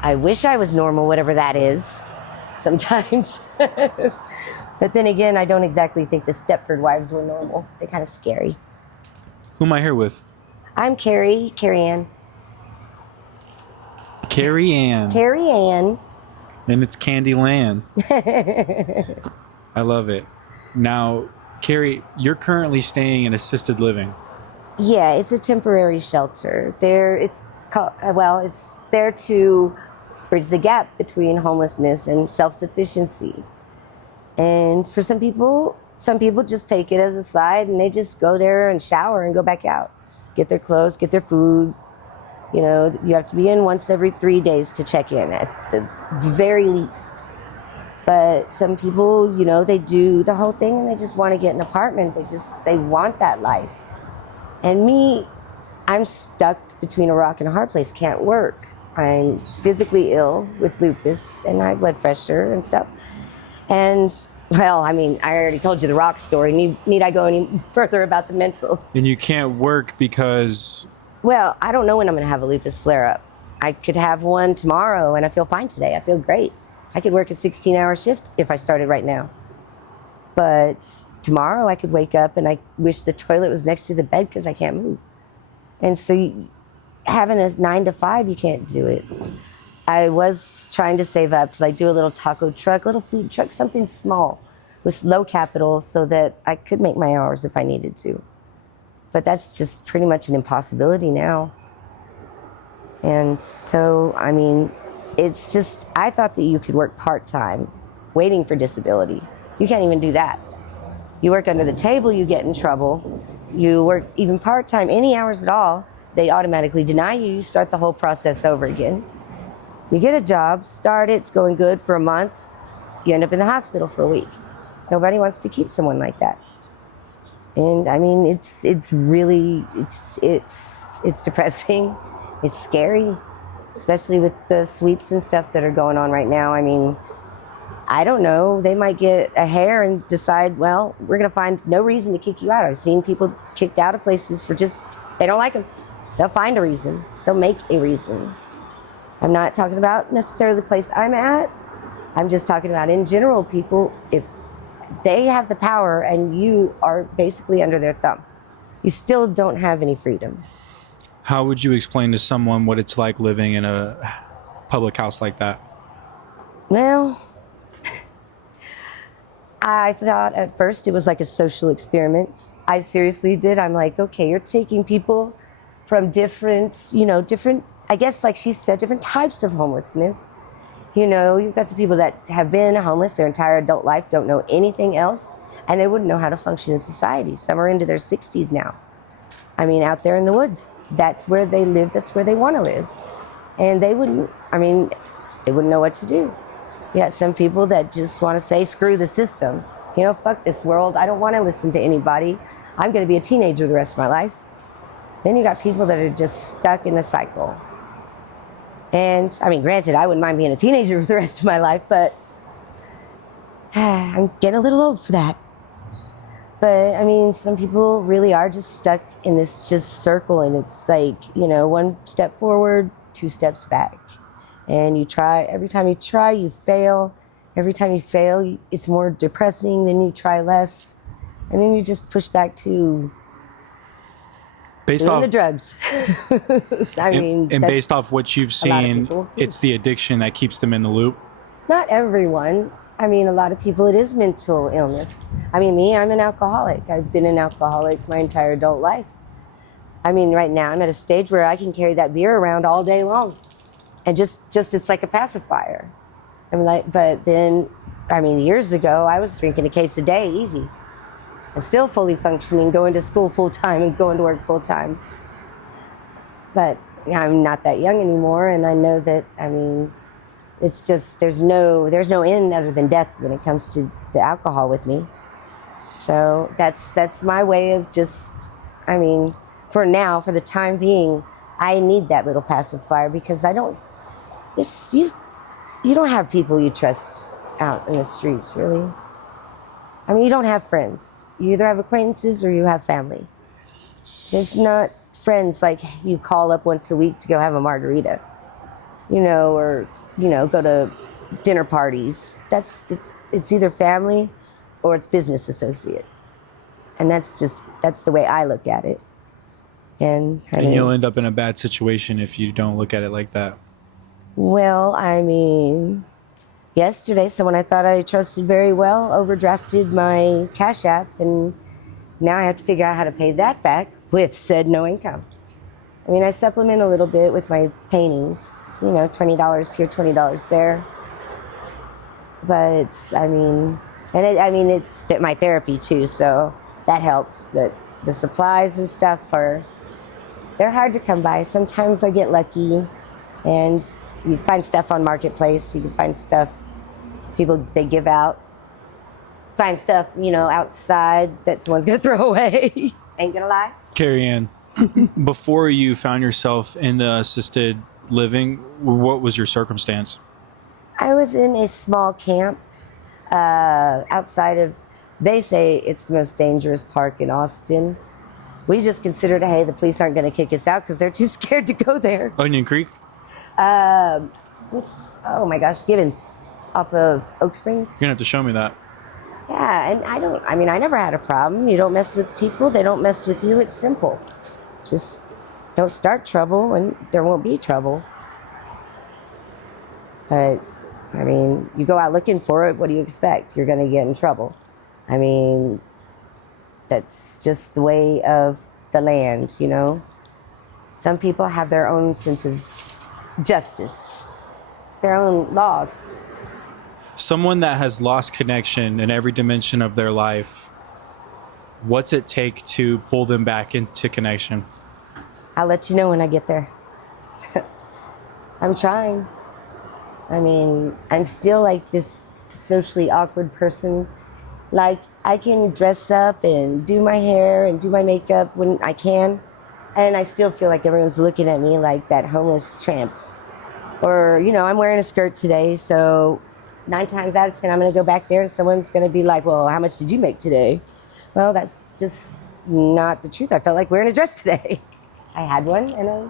I wish I was normal, whatever that is, sometimes. But then again, I don't exactly think the Stepford wives were normal. They're kind of scary. Who am I here with? I'm Carrie Ann. Carrie Ann. Carrie Ann. And it's Candyland. I love it. Now, Carrie, you're currently staying in assisted living. Yeah, it's a temporary shelter. It's there to bridge the gap between homelessness and self-sufficiency. And for some people just take it as a side and they just go there and shower and go back out, get their clothes, get their food. You know, you have to be in once every 3 days to check in at the very least. But some people, you know, they do the whole thing and they just want to get an apartment. They want that life. And me, I'm stuck between a rock and a hard place, can't work. I'm physically ill with lupus and high blood pressure and stuff. And, well, I mean, I already told you the rock story. Need I go any further about the mental? And you can't work because... Well, I don't know when I'm going to have a lupus flare-up. I could have one tomorrow and I feel fine today. I feel great. I could work a 16-hour shift if I started right now. But tomorrow I could wake up and I wish the toilet was next to the bed because I can't move. And so having a 9 to 5, you can't do it. I was trying to save up to like do a little taco truck, little food truck, something small with low capital so that I could make my hours if I needed to. But that's just pretty much an impossibility now. And so, I mean, it's just, I thought that you could work part-time waiting for disability. You can't even do that. You work under the table, you get in trouble. You work even part-time, any hours at all, they automatically deny you. You start the whole process over again. You get a job, start it, it's going good for a month. You end up in the hospital for a week. Nobody wants to keep someone like that. And I mean, it's really depressing. It's scary, especially with the sweeps and stuff that are going on right now. I mean, I don't know. They might get a hair and decide, well, we're going to find no reason to kick you out. I've seen people kicked out of places for just, they don't like them. They'll find a reason. They'll make a reason. I'm not talking about necessarily the place I'm at. I'm just talking about in general, people, if they have the power and you are basically under their thumb, you still don't have any freedom. How would you explain to someone what it's like living in a public house like that? Well, I thought at first it was like a social experiment. I seriously did. I'm like, okay, you're taking people from different, I guess like she said, different types of homelessness. You know, you've got the people that have been homeless their entire adult life, don't know anything else, and they wouldn't know how to function in society. Some are into their 60s now. I mean, out there in the woods, that's where they live, that's where they want to live. And they wouldn't know what to do. You got some people that just want to say, screw the system. You know, fuck this world. I don't want to listen to anybody. I'm going to be a teenager the rest of my life. Then you got people that are just stuck in the cycle. And, I mean, granted, I wouldn't mind being a teenager for the rest of my life, but I'm getting a little old for that. But, I mean, some people really are just stuck in this just circle, and it's like, one step forward, 2 steps back. And you try, every time you try, you fail. Every time you fail, it's more depressing, then you try less. And then you just push back to doing the drugs. Based off what you've seen, it's the addiction that keeps them in the loop? Not everyone. I mean, a lot of people, it is mental illness. I mean, me, I'm an alcoholic. I've been an alcoholic my entire adult life. I mean, right now I'm at a stage where I can carry that beer around all day long. And just it's like a pacifier. But then, years ago, I was drinking a case a day, easy. I'm still fully functioning, going to school full time and going to work full time. But I'm not that young anymore, and I know that, it's just, there's no end other than death when it comes to the alcohol with me. So that's my way of just, for now, for the time being, I need that little pacifier because you don't have people you trust out in the streets, really. You don't have friends. You either have acquaintances or you have family. There's not friends like you call up once a week to go have a margarita. or go to dinner parties. It's either family or it's business associate, and that's the way I look at it. And you'll end up in a bad situation if you don't look at it like that. Well, yesterday someone I thought I trusted very well overdrafted my Cash App, and now I have to figure out how to pay that back with said no income. I supplement a little bit with my paintings, $20 here, $20 there. But it's my therapy too, so that helps. But the supplies and stuff they're hard to come by. Sometimes I get lucky, and you find stuff on Marketplace. You can find stuff they give out. Find stuff, outside that someone's gonna throw away. Ain't gonna lie. Carrie Ann, before you found yourself in the assisted living, what was your circumstance? I was in a small camp outside of, they say it's the most dangerous park in Austin. We just considered, hey, the police aren't going to kick us out because they're too scared to go there. Onion Creek? Oh my gosh, Gibbons, off of Oak Springs. You're going to have to show me that. Yeah, and I never had a problem. You don't mess with people, they don't mess with you. It's simple. Just don't start trouble and there won't be trouble. But, you go out looking for it, what do you expect? You're going to get in trouble. That's just the way of the land, Some people have their own sense of justice, their own laws. Someone that has lost connection in every dimension of their life, what's it take to pull them back into connection? I'll let you know when I get there. I'm trying. I'm still like this socially awkward person. Like, I can dress up and do my hair and do my makeup when I can, and I still feel like everyone's looking at me like that homeless tramp. Or, I'm wearing a skirt today, so 9 times out of 10, I'm going to go back there and someone's going to be like, well, how much did you make today? Well, that's just not the truth. I felt like wearing a dress today. I had one and I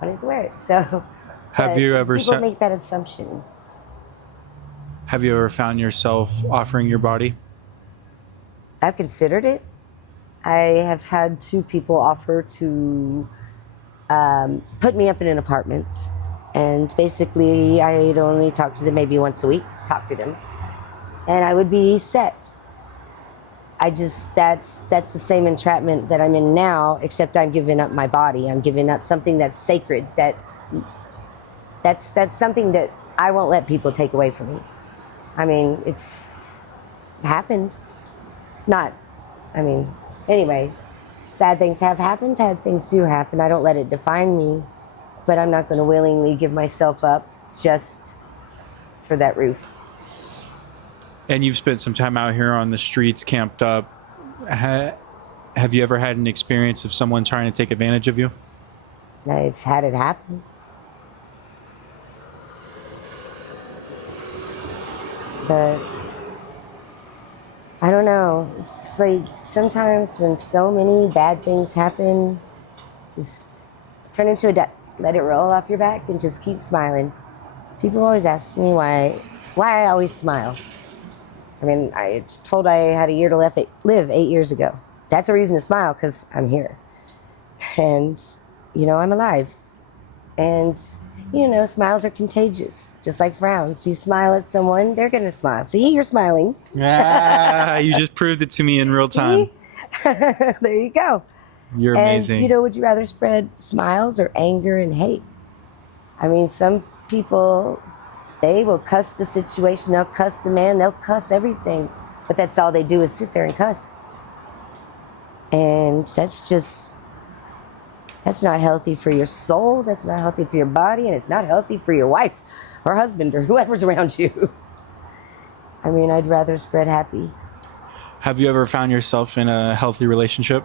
wanted to wear it. So have you ever people make that assumption. Have you ever found yourself offering your body? I've considered it. I have had 2 people offer to put me up in an apartment. And basically, I'd only talk to them maybe once a week, and I would be set. That's the same entrapment that I'm in now, except I'm giving up my body. I'm giving up something that's sacred, that's something that I won't let people take away from me. It's happened. Anyway, bad things have happened, bad things do happen. I don't let it define me, but I'm not going to willingly give myself up just for that roof. And you've spent some time out here on the streets, camped up. Have you ever had an experience of someone trying to take advantage of you? I've had it happen. But I don't know. It's like sometimes when so many bad things happen, just turn into a duck. Let it roll off your back and just keep smiling. People always ask me why I always smile. I was told I had a year to live 8 years ago. That's a reason to smile, because I'm here. And, I'm alive. And, smiles are contagious, just like frowns. You smile at someone, they're going to smile. See, you're smiling. You just proved it to me in real time. There you go. You're amazing. And, would you rather spread smiles or anger and hate? Some people, they will cuss the situation. They'll cuss the man. They'll cuss everything. But that's all they do is sit there and cuss. And that's not healthy for your soul. That's not healthy for your body. And it's not healthy for your wife or husband or whoever's around you. I'd rather spread happy. Have you ever found yourself in a healthy relationship?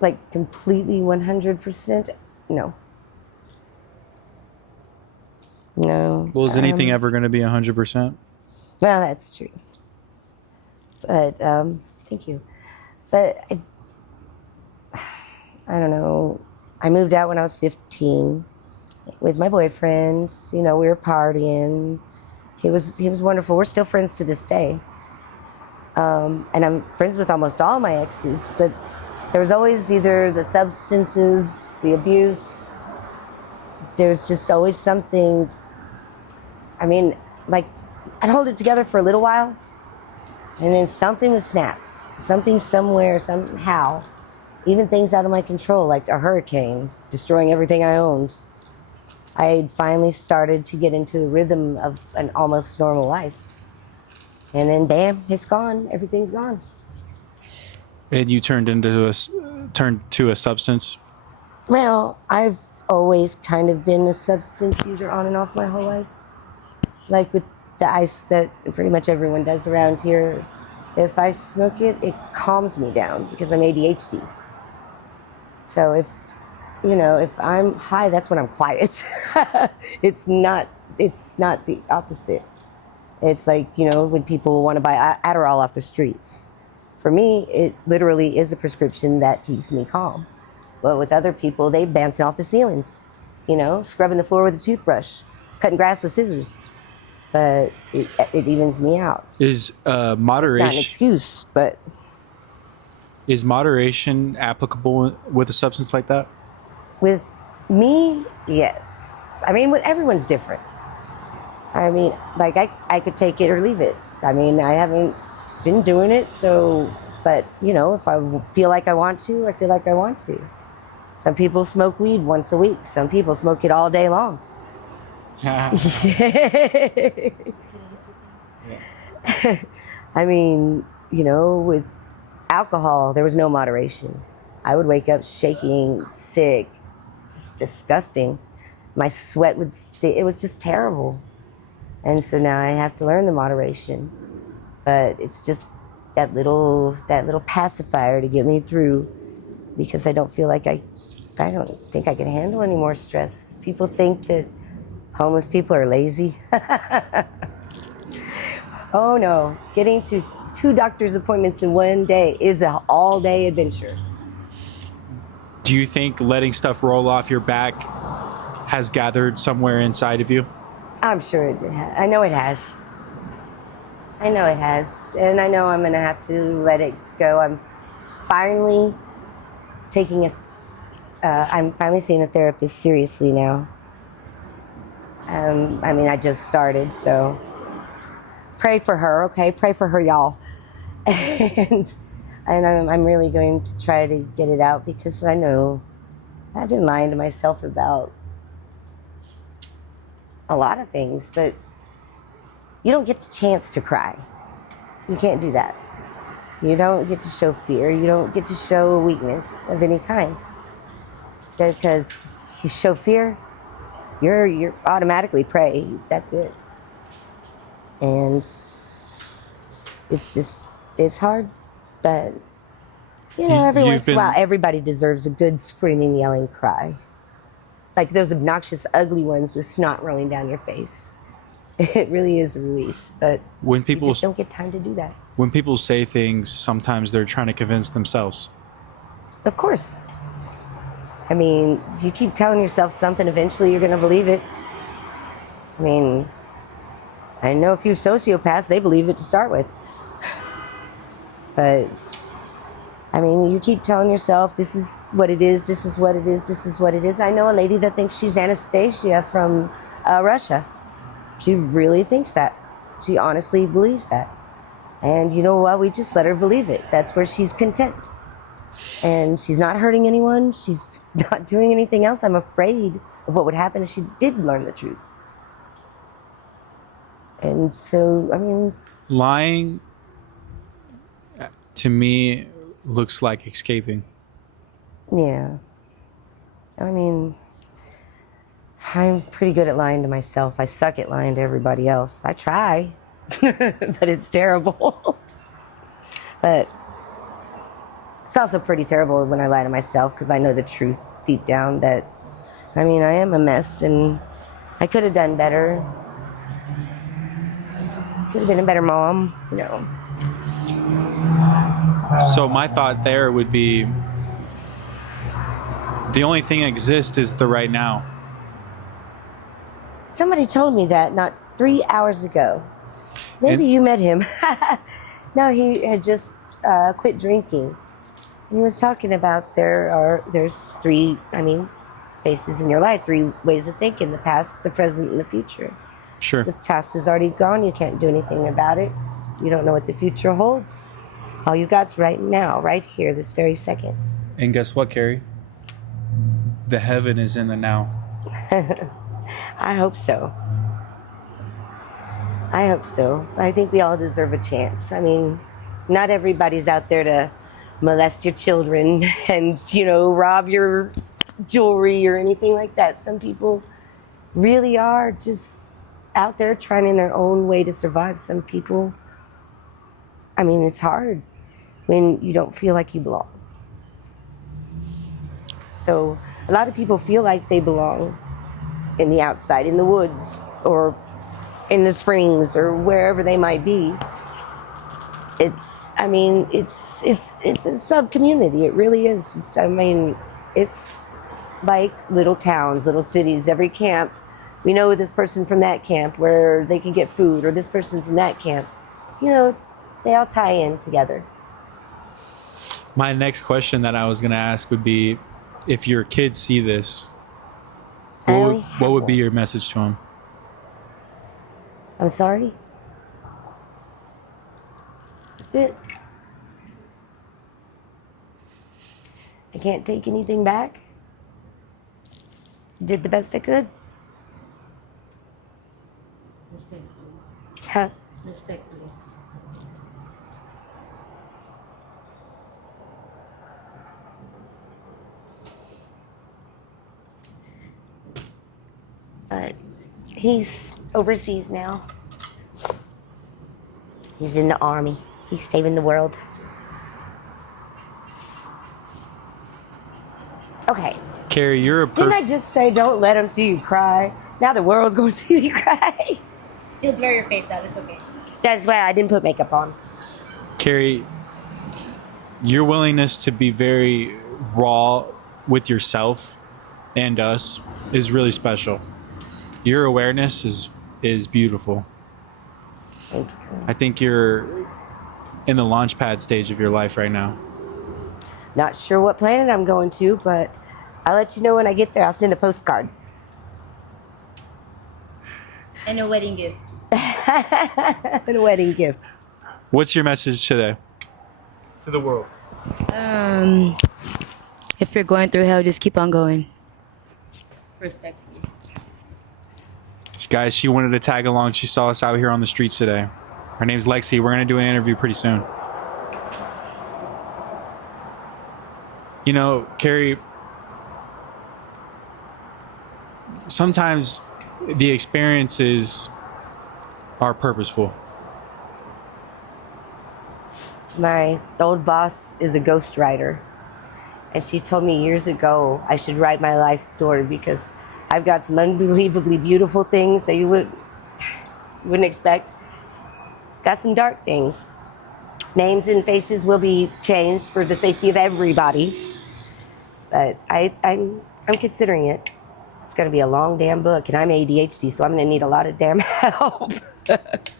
Like completely 100%? No. No. Well, is anything ever going to be 100%? Well, that's true. But, thank you. But I don't know. I moved out when I was 15 with my boyfriend. You know, we were partying. He was wonderful. We're still friends to this day. And I'm friends with almost all my exes, but there was always either the substances, the abuse. There's just always something. I mean, like, I'd hold it together for a little while, and then something would snap. Something somewhere, somehow. Even things out of my control, like a hurricane destroying everything I owned. I finally started to get into a rhythm of an almost normal life. And then, bam, it's gone. Everything's gone. And you turned to a substance? Well, I've always kind of been a substance user on and off my whole life. Like with the ice that pretty much everyone does around here. If I smoke it, it calms me down because I'm ADHD. So if I'm high, that's when I'm quiet. It's not the opposite. It's like, when people want to buy Adderall off the streets. For me, it literally is a prescription that keeps me calm. But with other people, they bouncing off the ceilings, scrubbing the floor with a toothbrush, cutting grass with scissors. But it evens me out. Is moderation... It's not an excuse, but... Is moderation applicable with a substance like that? With me, yes. I mean, everyone's different. I mean, like, I could take it or leave it. I mean, I haven't been doing it, so... But, if I feel like I want to, I feel like I want to. Some people smoke weed once a week. Some people smoke it all day long. I mean, with alcohol, there was no moderation. I would wake up shaking, sick, disgusting. My sweat would it was just terrible. And so now I have to learn the moderation. But it's just that little pacifier to get me through, because I don't feel like I don't think I can handle any more stress. People think that homeless people are lazy. Oh no, getting to 2 doctor's appointments in one day is an all-day adventure. Do you think letting stuff roll off your back has gathered somewhere inside of you? I'm sure it has. I know it has. And I know I'm gonna have to let it go. I'm finally I'm finally seeing a therapist seriously now. I mean, I just started, so pray for her, okay? Pray for her, y'all. And I'm really going to try to get it out, because I know I've been lying to myself about a lot of things, but you don't get the chance to cry. You can't do that. You don't get to show fear. You don't get to show weakness of any kind. Because you show fear, you're automatically prey. That's it. And it's hard, but every once in a while, everybody deserves a good screaming, yelling cry. Like those obnoxious, ugly ones with snot rolling down your face. It really is a release, but you just don't get time to do that. When people say things, sometimes they're trying to convince themselves. Of course. I mean, you keep telling yourself something, eventually you're going to believe it. I mean, I know a few sociopaths, they believe it to start with. But, I mean, you keep telling yourself, this is what it is, this is what it is, this is what it is. I know a lady that thinks she's Anastasia from Russia. She really thinks that. She honestly believes that. And you know what? We just let her believe it. That's where she's content. And she's not hurting anyone. She's not doing anything else. I'm afraid of what would happen if she did learn the truth. And so, I mean... Lying, to me, looks like escaping. Yeah. I mean, I'm pretty good at lying to myself. I suck at lying to everybody else. I try, but it's terrible. But it's also pretty terrible when I lie to myself, because I know the truth deep down that, I mean, I am a mess and I could have done better. Could have been a better mom, So my thought there would be, The only thing that exists is the right now. Somebody told me that not 3 hours ago. Maybe And- you met him. No, he had just quit drinking. And he was talking about there's three, spaces in your life, three ways of thinking: the past, the present, and the future. Sure. The past is already gone. You can't do anything about it. You don't know what the future holds. All you got's right now, right here, this very second. And guess what, Carrie? The heaven is in the now. I hope so. I hope so. I think we all deserve a chance. I mean, not everybody's out there to molest your children and, rob your jewelry or anything like that. Some people really are just out there trying in their own way to survive. Some people, it's hard when you don't feel like you belong. So a lot of people feel like they belong in the outside, in the woods, or in the springs, or wherever they might be. It's a sub-community. It really is. It's like little towns, little cities. Every camp, we know this person from that camp where they can get food, or this person from that camp. They all tie in together. My next question that I was going to ask would be, if your kids see this, what would be your message to them? I'm sorry? That's it. I can't take anything back. Did the best I could. Respectfully. Huh? Respectfully. But he's overseas now. He's in the army. He's saving the world. Okay. Carrie, you're a Didn't I just say don't let him see you cry? Now the world's going to see you cry. He'll blur your face out. It's okay. That's why I didn't put makeup on. Carrie, your willingness to be very raw with yourself and us is really special. Your awareness is beautiful. Thank you. I think you're in the launch pad stage of your life right now. Not sure what planet I'm going to, but I'll let you know when I get there. I'll send a postcard. And a wedding gift. And a wedding gift. What's your message today to the world? If you're going through hell, just keep on going. Respectfully. Guys, she wanted to tag along. She saw us out here on the streets today. Her name's Lexi. We're going to do an interview pretty soon. Carrie, sometimes the experiences are purposeful. My old boss is a ghostwriter, and she told me years ago I should write my life story because I've got some unbelievably beautiful things that you wouldn't expect. Got some dark things. Names and faces will be changed for the safety of everybody, but I'm considering it. It's going to be a long damn book, and I'm ADHD, so I'm going to need a lot of damn help.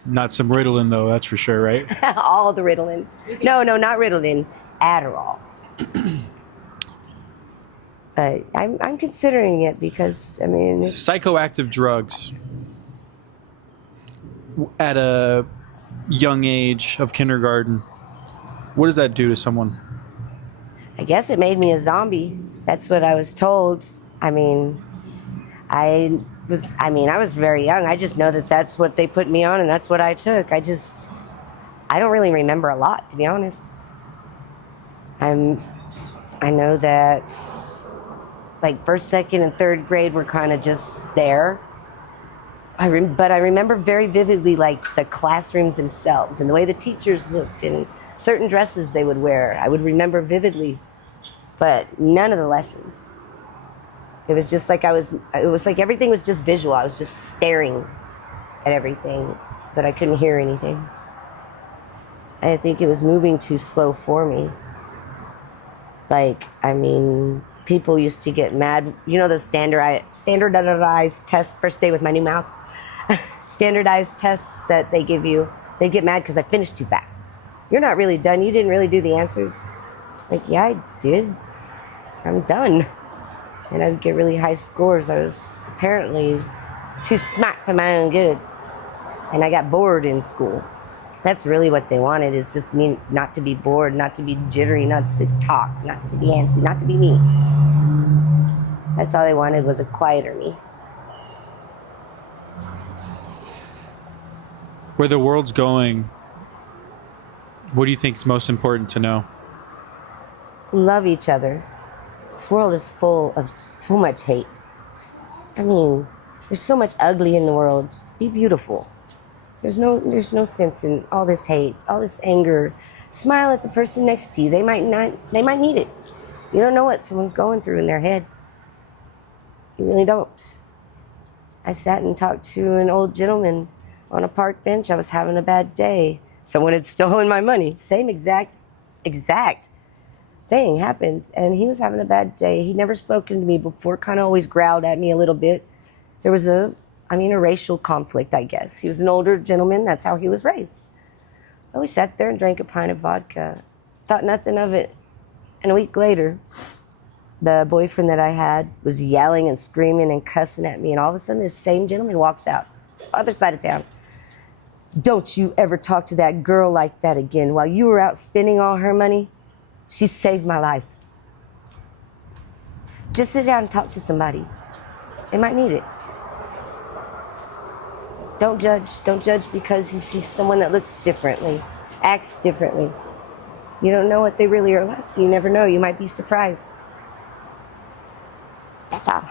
Not some Ritalin, though, that's for sure, right? All the Ritalin. No, not Ritalin. Adderall. But I'm considering it because, Psychoactive drugs at a young age of kindergarten, what does that do to someone? I guess it made me a zombie. That's what I was told. I was very young. I just know that that's what they put me on and that's what I took. I don't really remember a lot, to be honest. I know that like first, second, and third grade were kind of just there. But I remember very vividly like the classrooms themselves and the way the teachers looked and certain dresses they would wear. I would remember vividly, but none of the lessons. It was just like it was like everything was just visual. I was just staring at everything, but I couldn't hear anything. I think it was moving too slow for me. people used to get mad. You know those standardized tests, first day with my new mouth? Standardized tests that they give you. They get mad because I finished too fast. You're not really done. You didn't really do the answers. Like, yeah, I did. I'm done. And I would get really high scores. I was apparently too smart for my own good. And I got bored in school. That's really what they wanted, is just me not to be bored, not to be jittery, not to talk, not to be antsy, not to be me. That's all they wanted, was a quieter me. Where the world's going, what do you think is most important to know? Love each other. This world is full of so much hate. I mean, there's so much ugly in the world. Be beautiful. There's no sense in all this hate, all this anger. Smile at the person next to you. They might need it. You don't know what someone's going through in their head. You really don't. I sat and talked to an old gentleman on a park bench. I was having a bad day. Someone had stolen my money. Same exact thing happened. And he was having a bad day. He'd never spoken to me before, kind of always growled at me a little bit. There was a racial conflict, I guess. He was an older gentleman. That's how he was raised. Well, we sat there and drank a pint of vodka. Thought nothing of it. And a week later, the boyfriend that I had was yelling and screaming and cussing at me. And all of a sudden, this same gentleman walks out, other side of town. Don't you ever talk to that girl like that again. While you were out spending all her money, she saved my life. Just sit down and talk to somebody. They might need it. Don't judge. Don't judge because you see someone that looks differently, acts differently. You don't know what they really are like. You never know. You might be surprised. That's all.